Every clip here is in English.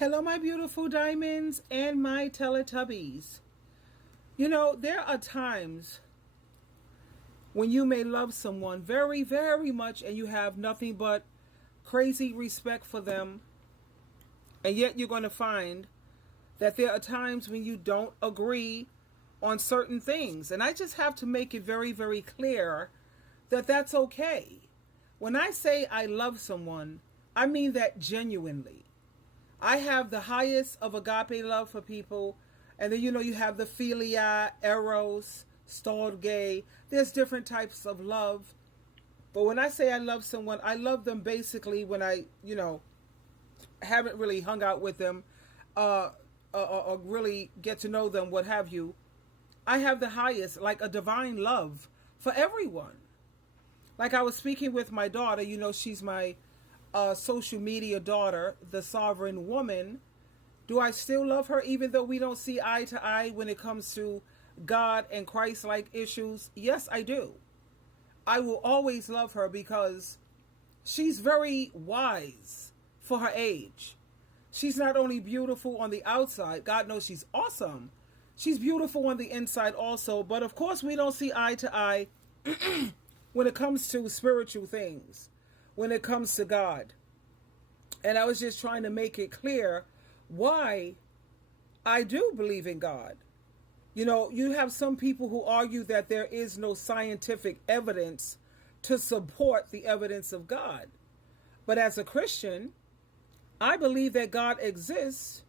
Hello, my beautiful diamonds and my Teletubbies. You know, there are times when you may love someone very, very much and you have nothing but crazy respect for them, and yet you're going to find that there are times when you don't agree on certain things. And I just have to make it very, very clear that that's okay. When I say I love someone, I mean that genuinely. I have the highest of agape love for people. And then, you have the philia, eros, storge. There's different types of love. But when I say I love someone, I love them basically when I, haven't really hung out with them or really get to know them, what have you. I have the highest, like a divine love for everyone. Like I was speaking with my daughter, she's my social media daughter, the sovereign woman. Do I still love her even though we don't see eye to eye when it comes to God and Christ-like issues? Yes, I do. I will always love her because she's very wise for her age. She's not only beautiful on the outside, God knows she's awesome. She's beautiful on the inside also, but of course we don't see eye to eye when it comes to spiritual things, when it comes to God. And I was just trying to make it clear why I do believe in God. You have some people who argue that there is no scientific evidence to support the evidence of God. But as a Christian, I believe that God exists.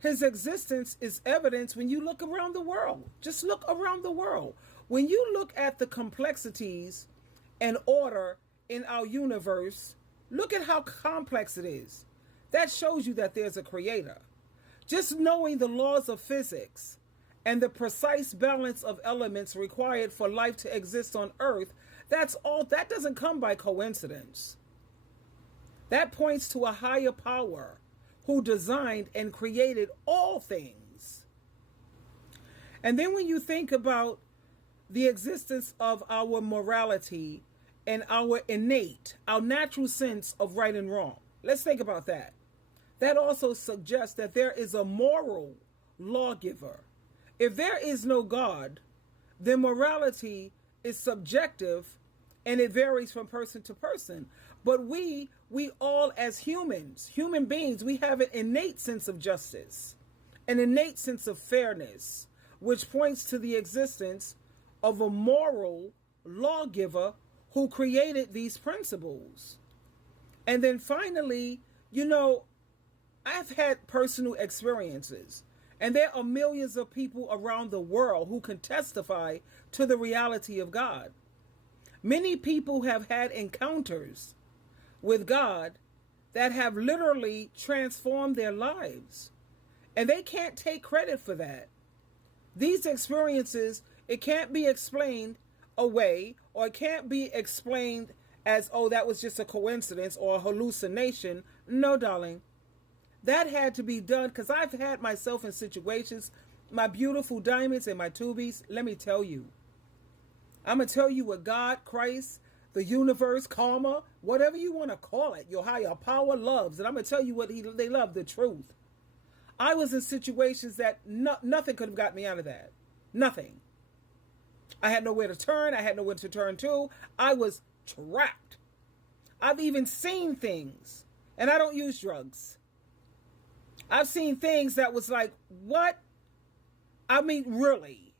His existence is evidence when you look around the world. Just look around the world. When you look at the complexities and order in our universe, look at how complex it is. That shows you that there's a creator. Just knowing the laws of physics and the precise balance of elements required for life to exist on Earth, that's all. That doesn't come by coincidence. That points to a higher power who designed and created all things. And then when you think about the existence of our morality and our our natural sense of right and wrong, let's think about that. That also suggests that there is a moral lawgiver. If there is no God, then morality is subjective and it varies from person to person. But we all as human beings, we have an innate sense of justice, an innate sense of fairness, which points to the existence of a moral lawgiver who created these principles. And then finally, I've had personal experiences, and there are millions of people around the world who can testify to the reality of God. Many people have had encounters with God that have literally transformed their lives, and they can't take credit for that. These experiences, it can't be explained away, or it can't be explained as, oh, that was just a coincidence or a hallucination. No, darling. That had to be done because I've had myself in situations, my beautiful diamonds and my tubies. Let me tell you. I'm going to tell you what God, Christ, the universe, karma, whatever you want to call it, your higher power loves. And I'm going to tell you what they love, the truth. I was in situations that nothing could have got me out of that. Nothing. I had nowhere to turn. I had nowhere to turn to. I was trapped. I've even seen things. And I don't use drugs. I've seen things that was like, what? I mean, really?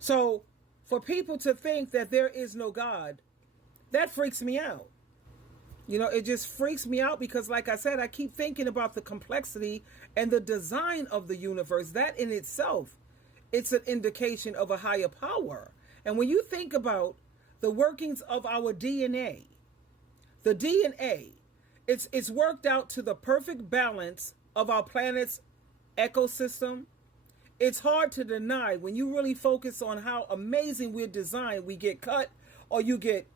So for people to think that there is no God, that freaks me out. It just freaks me out because, like I said, I keep thinking about the complexity and the design of the universe. That in itself, it's an indication of a higher power. And when you think about the workings of our DNA, the DNA, it's worked out to the perfect balance of our planet's ecosystem. It's hard to deny when you really focus on how amazing we're designed. We get cut, or you get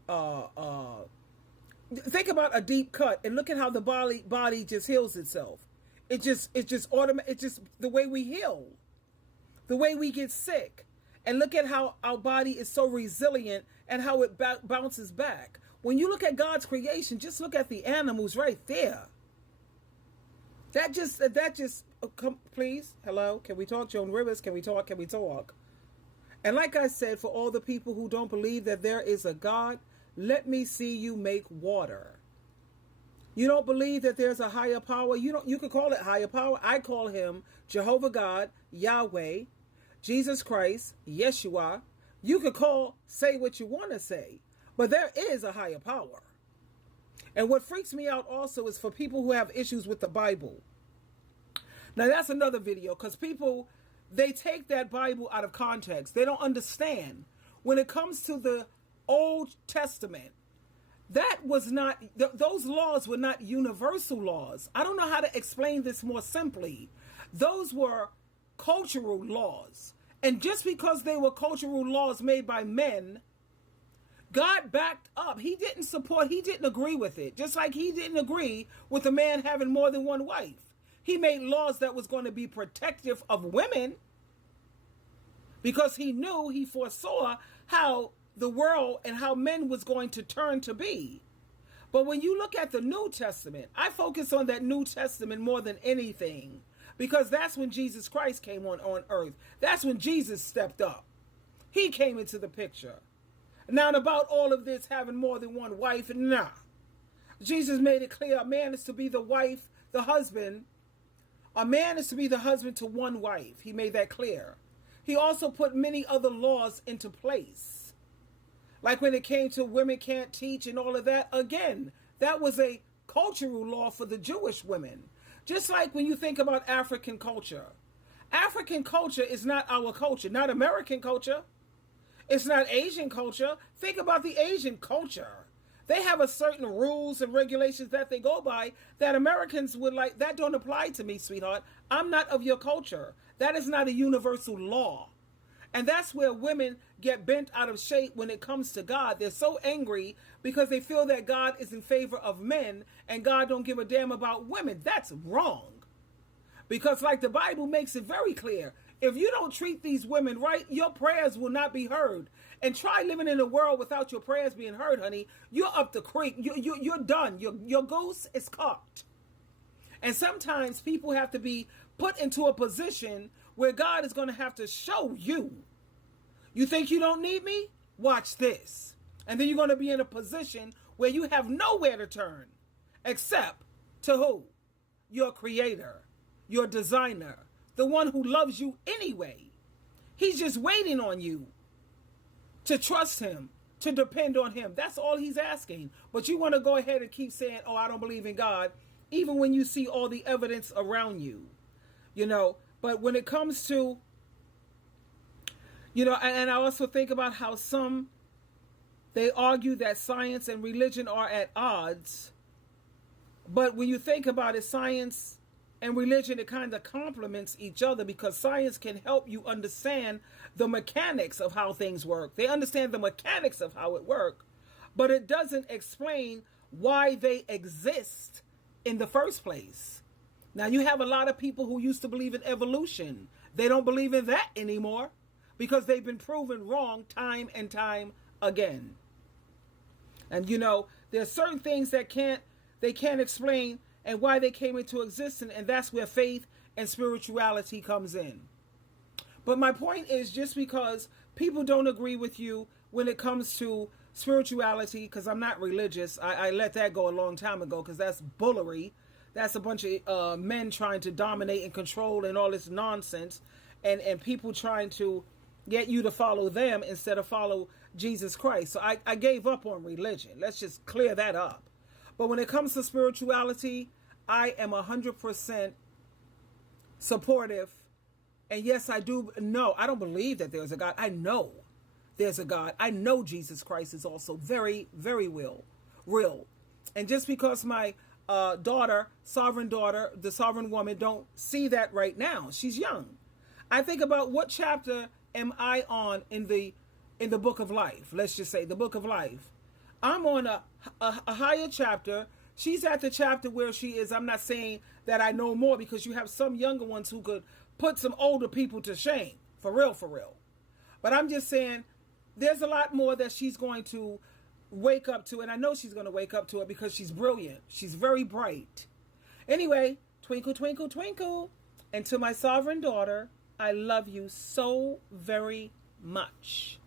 think about a deep cut and look at how the body just heals itself. It's just automatic. It's just the way we heal, the way we get sick, and look at how our body is so resilient and how it bounces back. When you look at God's creation, just look at the animals right there. Come, please. Hello, can we talk? Joan Rivers, can we talk? Can we talk? And like I said, for all the people who don't believe that there is a God, let me see you make water. You don't believe that there's a higher power? You could call it higher power. I call him Jehovah God, Yahweh, Jesus Christ, Yeshua. You could say what you want to say, but there is a higher power. And what freaks me out also is for people who have issues with the Bible. Now that's another video, because people, they take that Bible out of context. They don't understand. When it comes to the Old Testament, that was not, those laws were not universal laws. I don't know how to explain this more simply. Those were cultural laws. And just because they were cultural laws made by men, God backed up. He didn't agree with it. Just like he didn't agree with a man having more than one wife. He made laws that was going to be protective of women because he foresaw how the world and how men was going to turn to be. But when you look at the New Testament, I focus on that New Testament more than anything, because that's when Jesus Christ came on earth. That's when Jesus stepped up. He came into the picture. Now, about all of this having more than one wife, nah. Jesus made it clear a man is to be the husband. A man is to be the husband to one wife. He made that clear. He also put many other laws into place. Like when it came to women can't teach and all of that, again, that was a cultural law for the Jewish women. Just like when you think about African culture. African culture is not our culture, not American culture. It's not Asian culture. Think about the Asian culture. They have a certain rules and regulations that they go by that Americans would like. That don't apply to me, sweetheart. I'm not of your culture. That is not a universal law. And that's where women get bent out of shape when it comes to God. They're so angry because they feel that God is in favor of men and God don't give a damn about women. That's wrong. Because like the Bible makes it very clear, if you don't treat these women right, your prayers will not be heard. And try living in a world without your prayers being heard, honey. You're up the creek. You're done. Your goose is cooked. And sometimes people have to be put into a position where God is going to have to show you. You think you don't need me? Watch this. And then you're going to be in a position where you have nowhere to turn except to who? Your creator, your designer, the one who loves you anyway. He's just waiting on you to trust him, to depend on him. That's all he's asking. But you want to go ahead and keep saying, oh, I don't believe in God, even when you see all the evidence around you, But when it comes to, and I also think about how they argue that science and religion are at odds. But when you think about it, science and religion, it kind of complements each other, because science can help you understand the mechanics of how things work. They understand the mechanics of how it works, but it doesn't explain why they exist in the first place. Now, you have a lot of people who used to believe in evolution. They don't believe in that anymore because they've been proven wrong time and time again. And, there are certain things that they can't explain and why they came into existence, and that's where faith and spirituality comes in. But my point is, just because people don't agree with you when it comes to spirituality, because I'm not religious, I let that go a long time ago, because that's bullery. That's a bunch of men trying to dominate and control and all this nonsense, and people trying to get you to follow them instead of follow Jesus Christ. So I gave up on religion. Let's just clear that up. But when it comes to spirituality, I am 100% supportive. And yes, I do know. I don't believe that there's a God. I know there's a God. I know Jesus Christ is also very, very real. And just because my the sovereign woman, don't see that right now, she's young. I think about what chapter am I on in the book of life. Let's just say the book of life. I'm on a higher chapter. She's at the chapter where she is. I'm not saying that I know more, because you have some younger ones who could put some older people to shame. For real. But I'm just saying there's a lot more that she's going to wake up to. And I know she's going to wake up to it because she's brilliant. She's very bright. Anyway, Twinkle, twinkle, twinkle. And to my sovereign daughter, I love you so very much.